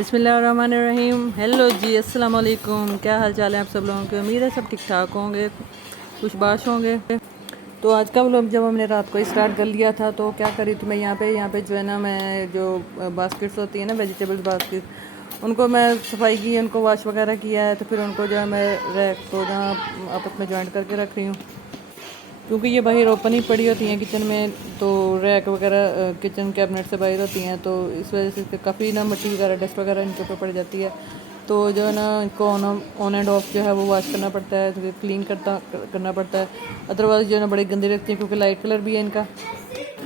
बिस्मिल्लाहिर्रहमानिर्रहीम। हेलो जी, अस्सलाम वालेकुम। क्या हाल चाल है आप सब लोगों के? उम्मीद है सब ठीक ठाक होंगे, खुशबाश होंगे। तो आज का व्लॉग जब हमने रात को ही स्टार्ट कर लिया था तो क्या करी थी मैं यहाँ पे जो है ना, मैं जो बास्केट्स होती है ना, वेजिटेबल्स बास्केट, उनको मैं सफाई की, उनको वॉश वगैरह किया है। तो फिर उनको जो है मैं रैक को जहाँ आपस में जॉइंट करके रख रही हूँ, क्योंकि ये बाहर ओपन ही पड़ी होती हैं किचन में। तो रैक वगैरह किचन कैबिनेट से बाहर होती हैं, तो इस वजह से काफ़ी ना मिट्टी वगैरह, डस्ट वगैरह इनके ऊपर पड़ जाती है। तो जो है ना, इनको ऑन एंड ऑफ जो है वो वॉश करना पड़ता है, तो क्लीन करना पड़ता है। अदरवाइज़ जो है ना बड़ी गंदी लगती है, क्योंकि लाइट कलर भी है इनका।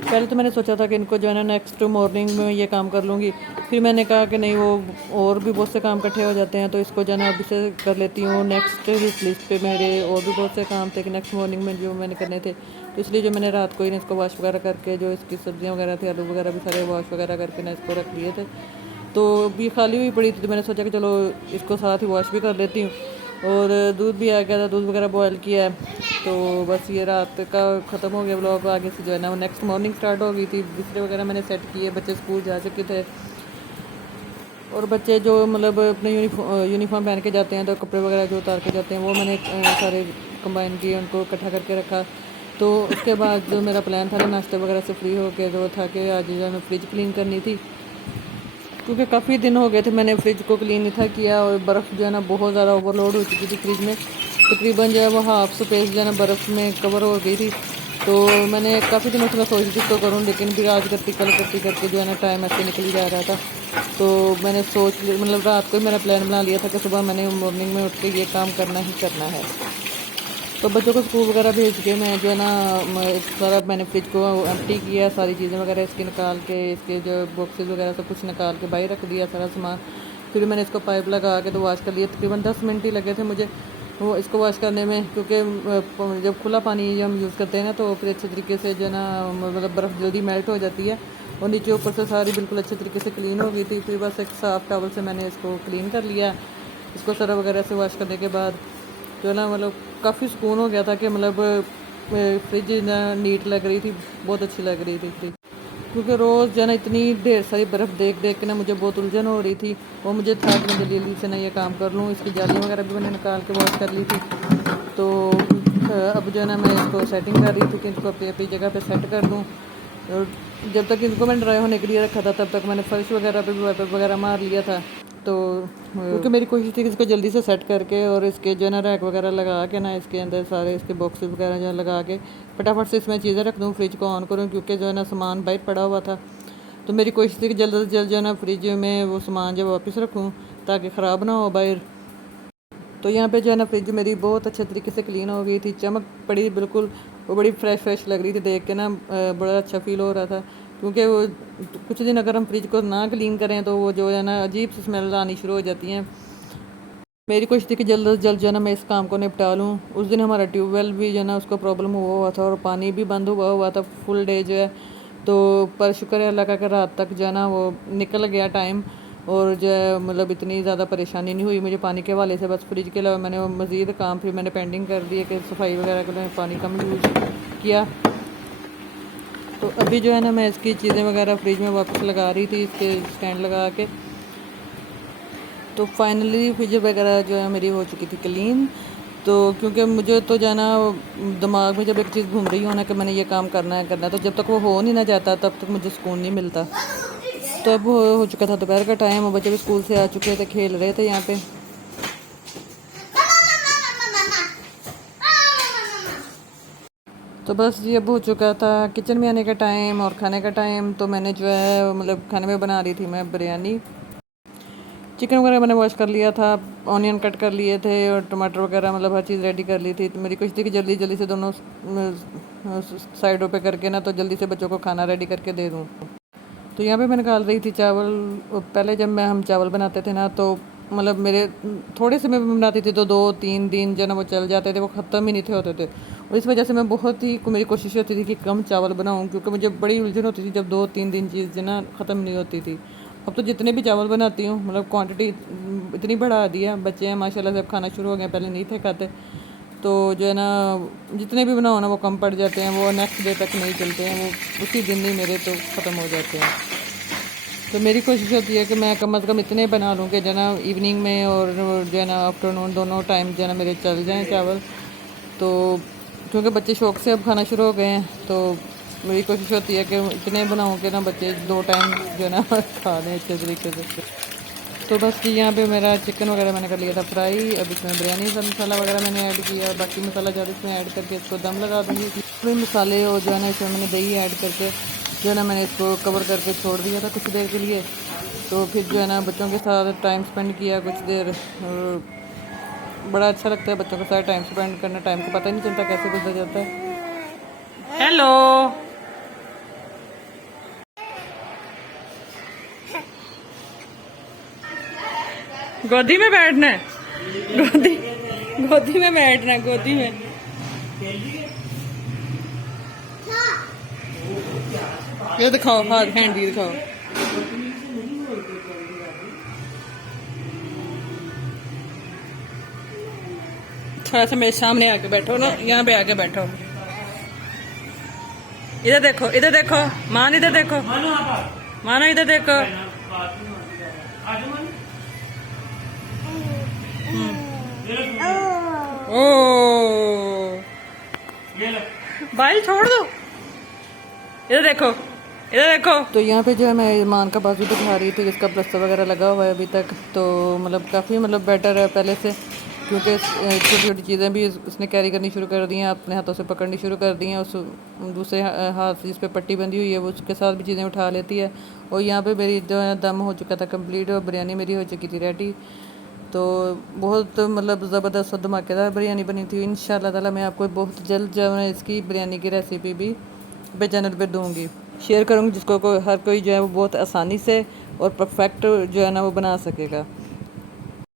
पहले तो मैंने सोचा था कि इनको जो है ना नेक्स्ट मॉर्निंग में ये काम कर लूँगी, फिर मैंने कहा कि नहीं, वो और भी बहुत से काम इकट्ठे हो जाते हैं, तो इसको जो है ना अभी से कर लेती हूँ। नेक्स्ट लिस्ट पे मेरे और भी बहुत से काम थे कि नेक्स्ट मॉर्निंग में जो मैंने करने थे, तो इसलिए जो मैंने रात को ही ना इसको वॉश वगैरह करके, जो इसकी सब्जियाँ वगैरह थी, आलू वगैरह भी सारे वॉश वगैरह करके ना इसको रख लिए थे। तो भी खाली हुई पड़ी थी, तो मैंने सोचा कि चलो इसको साथ ही वॉश भी कर लेती हूँ। और दूध भी आ गया था, दूध वगैरह बॉयल किया है। तो बस ये रात का ख़त्म हो गया ब्लॉग। आगे से जो है ना वो नेक्स्ट मॉर्निंग स्टार्ट हो गई थी। बिस्तर वगैरह मैंने सेट किए, बच्चे स्कूल जा चुके थे। और बच्चे जो मतलब अपने यूनिफॉर्म पहन के जाते हैं, तो कपड़े वगैरह जो उतार के जाते हैं वो मैंने सारे कंबाइन किए, उनको इकट्ठा करके रखा। तो उसके बाद जो मेरा प्लान था ना नाश्ते वगैरह से फ्री होकर, तो था कि आज जो है फ्रिज क्लीन करनी थी, क्योंकि काफ़ी दिन हो गए थे मैंने फ्रिज को क्लीन नहीं था किया। और बर्फ़ जो है ना बहुत ज़्यादा ओवरलोड हो चुकी थी फ्रिज में, तकरीबन जो है वो हाफ स्पेस जो है ना बर्फ़ में कवर हो गई थी। तो मैंने काफ़ी दिनों से मैं सोच रही थी करूँ, लेकिन फिर आज करती कल करती करके जो है ना टाइम ऐसे निकल जा रहा था। तो मैंने मतलब रात को ही मेरा प्लान बना लिया था कि सुबह मैंने मॉर्निंग में उठ के ये काम करना ही करना है। तो बच्चों को स्कूल वगैरह भेज के मैं जो है ना सारा मैंने फ्रिज को एम्प्टी किया, सारी चीज़ें वगैरह इसकी निकाल के, इसके जो बॉक्सेस वगैरह सब कुछ निकाल के बाहर रख दिया सारा सामान। फिर मैंने इसको पाइप लगा के तो वॉश कर लिया। तकरीबन 10 मिनट ही लगे थे मुझे वो इसको वॉश करने में, क्योंकि जब खुला पानी हम यूज़ करते हैं ना, तो फिर अच्छे तरीके से जो है ना मतलब बर्फ़ जल्दी मेल्ट हो जाती है, और नीचे ऊपर से सारी बिल्कुल अच्छे तरीके से क्लीन हो गई थी। फिर बस एक साफ़ टॉवल से मैंने इसको क्लीन कर लिया। इसको सर वगैरह से वॉश करने के बाद जो है ना मतलब काफ़ी सुकून हो गया था कि मतलब फ्रिज ना नीट लग रही थी, बहुत अच्छी लग रही थी फ्रिज। क्योंकि रोज़ जो है ना इतनी ढेर सारी बर्फ़ देख देख के ना मुझे बहुत उलझन हो रही थी। वो मुझे था कि मैं जल्दी से ना ये काम कर लूँ। इसकी जाली वगैरह भी मैंने निकाल के वॉश कर ली थी। तो अब जो है ना मैं इसको सेटिंग कर रही थी कि इसको अपनी अपनी जगह पे सेट कर दूँ। और जब तक इनको मैंने ड्राई होने के लिए रखा था, तब तक मैंने फर्श वगैरह पे भी वाइपर वगैरह मार लिया था। तो क्योंकि मेरी कोशिश थी कि इसको जल्दी से सेट करके और इसके जो है ना रैक वगैरह लगा के ना, इसके अंदर सारे इसके बॉक्सेस वगैरह जो है लगा के फटाफट से इसमें चीज़ें रख दूँ, फ्रिज को ऑन करूँ, क्योंकि जो है ना सामान बाहर पड़ा हुआ था। तो मेरी कोशिश थी कि जल्द से जल्द जो है ना फ्रिज में वो सामान जो वापस रखूँ, ताकि ख़राब ना हो बाहर। तो यहाँ पे जो है ना फ्रिज मेरी बहुत अच्छे तरीके से क्लीन हो गई थी, चमक पड़ी बिल्कुल। वो बड़ी फ्रेश लग रही थी, देख के ना बड़ा अच्छा फील हो रहा था। क्योंकि वो कुछ दिन अगर हम फ्रिज को ना क्लीन करें तो वो जो है ना अजीब सी स्मेल आनी शुरू हो जाती हैं। मेरी कोशिश थी कि जल्द से जल्द जो है ना मैं इस काम को निपटा लूँ। उस दिन हमारा ट्यूबवेल भी जो है ना उसको प्रॉब्लम हुआ था, और पानी भी बंद हुआ था फुल डे जो है। तो पर शुक्र है अल्लाह का रात तक जो है ना वो निकल गया टाइम, और जो है मतलब इतनी ज़्यादा परेशानी नहीं हुई मुझे पानी के हवाले से। बस फ्रिज के अलावा मैंने वो मज़ीद काम फिर मैंने पेंडिंग कर दिए कि सफाई वगैरह के लिए पानी कम यूज़ किया। तो अभी जो है ना मैं इसकी चीज़ें वगैरह फ्रिज में वापस लगा रही थी, इसके स्टैंड लगा के। तो फाइनली फ्रिज वगैरह जो है मेरी हो चुकी थी क्लीन। तो क्योंकि मुझे तो जो है ना दिमाग में जब एक चीज़ घूम रही हो ना कि मैंने ये काम करना है, तो जब तक वो हो नहीं ना जाता तब तक मुझे सुकून नहीं मिलता। तो अब हो चुका था दोपहर का टाइम, और बच्चे भी स्कूल से आ चुके थे, खेल रहे थे यहाँ पे। तो बस ये अब हो चुका था किचन में आने का टाइम और खाने का टाइम। तो मैंने जो है मतलब खाने में बना रही थी मैं बिरयानी। चिकन वगैरह मैंने वॉश कर लिया था, ऑनियन कट कर लिए थे, और टमाटर वगैरह मतलब हर चीज़ रेडी कर ली थी। तो मेरी कोशिश थी कि जल्दी जल्दी से दोनों साइडों पे करके ना, तो जल्दी से बच्चों को खाना रेडी करके दे दूँ। तो यहाँ पे मैं निकाल रही थी चावल। पहले जब हम चावल बनाते थे ना, तो मतलब मेरे थोड़े से मैं बनाती थी तो 2-3 दिन जो ना वो चल जाते थे, वो ख़त्म ही नहीं थे होते थे। और इस वजह से मैं बहुत ही मेरी कोशिश होती थी कि कम चावल बनाऊँ, क्योंकि मुझे बड़ी उलझन होती थी जब 2-3 दिन चीज़ जो ना ख़त्म नहीं होती थी। अब तो जितने भी चावल बनाती हूँ मतलब क्वांटिटी इतनी बढ़ा दी है। बच्चे हैं माशाल्लाह से अब खाना शुरू हो गए, पहले नहीं थे खाते। तो जो है ना जितने भी बनाओ ना वो कम पड़ जाते हैं, वो नेक्स्ट डे तक नहीं चलते हैं, वो उसी दिन ही मेरे तो ख़त्म हो जाते हैं। तो मेरी कोशिश होती है कि मैं कम अज़ कम इतने बना लूँ कि जो है ना इवनिंग में और जो है ना आफ्टरनून दोनों टाइम जो है ना मेरे चल जाएँ चावल। तो क्योंकि बच्चे शौक़ से अब खाना शुरू हो गए हैं, तो मेरी कोशिश होती है कि इतने बनाऊँ कि ना बच्चे 2 टाइम जो है ना खा लें अच्छे तरीके से। तो बस जी यहाँ पे मेरा चिकन वगैरह मैंने कर लिया था फ्राई। अब इसमें बिरयानी का मसाला वगैरह मैंने ऐड किया, बाकी मसाला ज़्यादा इसमें ऐड करके इसको दम लगा दूँगी। फिर मसाले और जो है ना इसमें मैंने दही ऐड करके जो है ना मैंने इसको कवर करके छोड़ दिया था कुछ देर के लिए। तो फिर जो है ना बच्चों के साथ टाइम स्पेंड किया कुछ देर, और बड़ा अच्छा लगता है बच्चों के साथ टाइम स्पेंड करना। टाइम को पता ही नहीं चलता कैसे गुजर जाता है। हेलो, गोदी में बैठना है, गोदी गोदी में बैठना है, गोदी में। ये दिखाओ, हाथ हैंड भी दिखाओ। थोड़ा सा मेरे सामने आके बैठो ना, यहाँ पे आके बैठो। इधर देखो, इधर देखो मान, इधर देखो मानो, इधर देखो। ओ भाई छोड़ दो, इधर देखो, इधर देखो। तो यहाँ पे जो है मैं ईमान का बाजू दिखा रही थी जिसका प्लस्तर वगैरह लगा हुआ है अभी तक। तो मतलब काफ़ी मतलब बेटर है पहले से, क्योंकि छोटी छोटी चीज़ें भी उसने कैरी करनी शुरू कर दी हैं, अपने हाथों से पकड़नी शुरू कर दी हैं। उस दूसरे हाथ जिस पे पट्टी बंधी हुई है वो उसके साथ भी चीज़ें उठा लेती है। और यहाँ पे मेरी जो है दम हो चुका था कंप्लीट, और बिरयानी मेरी हो चुकी थी रेडी। तो बहुत मतलब ज़बरदस्त और धमाकेदार बिरयानी बनी थी। इंशाल्लाह ताला मैं आपको बहुत जल्द जो है इसकी बिरयानी की रेसिपी भी पे चैनल पे दूँगी, शेयर करूँगी, जिसको हर कोई जो है वो बहुत आसानी से और परफेक्ट जो है ना वो बना सकेगा।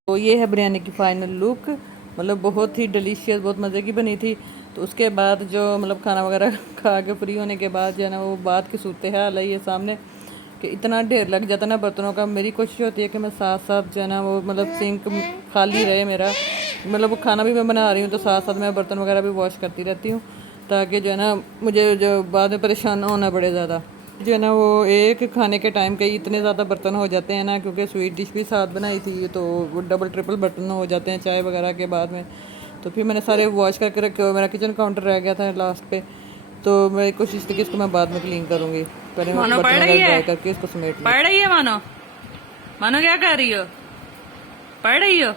तो ये है बिरयानी की फ़ाइनल लुक, मतलब बहुत ही डिलीशियस, बहुत मज़े की बनी थी। तो उसके बाद जो मतलब खाना वगैरह खा के फ्री होने के बाद जो है ना वो बात की सूरत हाल है ये सामने, कि इतना ढेर लग जाता है ना बर्तनों का। मेरी कोशिश होती है कि मैं साथ साथ जो है ना वो मतलब सिंक खाली रहे मेरा, मतलब वो खाना भी मैं बना रही हूँ तो साथ साथ मैं बर्तन वगैरह भी वॉश करती रहती हूँ, ताकि जो है ना मुझे जो बाद में परेशान ना होना पड़े ज़्यादा। जो है ना वो एक खाने के टाइम के ही इतने ज़्यादा बर्तन हो जाते हैं ना, क्योंकि स्वीट डिश भी साथ बनाई थी तो वो डबल ट्रिपल बर्तन हो जाते हैं चाय वगैरह के बाद में। तो फिर मैंने सारे वॉश करके रखे हुए, मेरा किचन काउंटर रह गया था लास्ट पे। तो मेरी कोशिश थी कि इसको मैं बाद में क्लीन करूँगी, पहले मैं बर्तन वगैरह ड्राई करके इसको समेट लूँ। पढ़ रही है मानो, मानो क्या कर रही हो, पढ़ रही हो?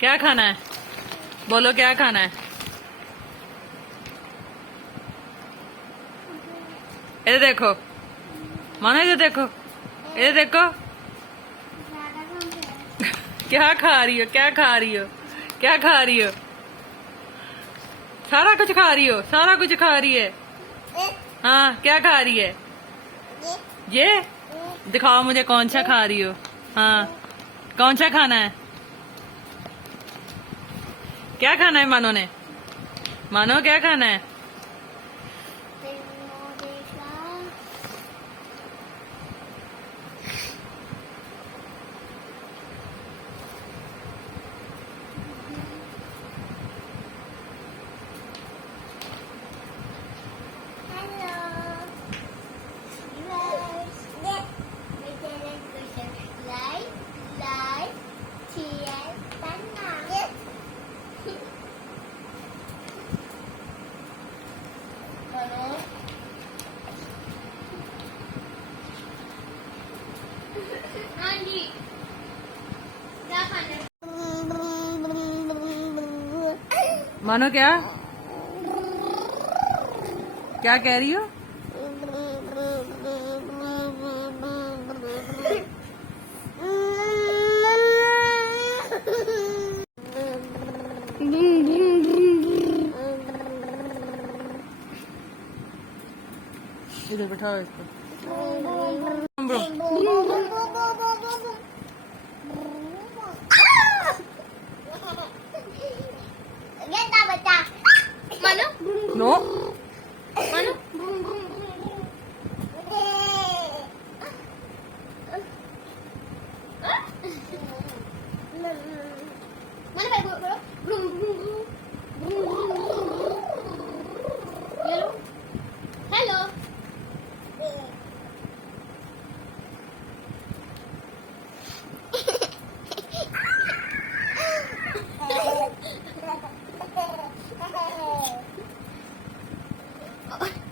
क्या खाना है, बोलो क्या खाना है? इधर देखो मानो, इधर देखो, इधर देखो। क्या खा रही हो, क्या खा रही हो, क्या खा रही हो? सारा कुछ खा रही हो, सारा कुछ खा रही है। हाँ क्या खा रही है? ये दिखाओ मुझे कौन सा खा रही हो। हाँ कौन सा खाना है, क्या खाना है मानो ने? मानो क्या खाना है? मानो क्या क्या कह रही हो? इधर बैठाओ इसको। नो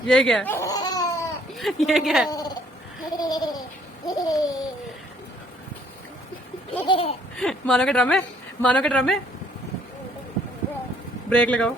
ये क्या है? ये क्या है? मानो के ड्रामे, मानो के ड्रामे। ब्रेक लगाओ।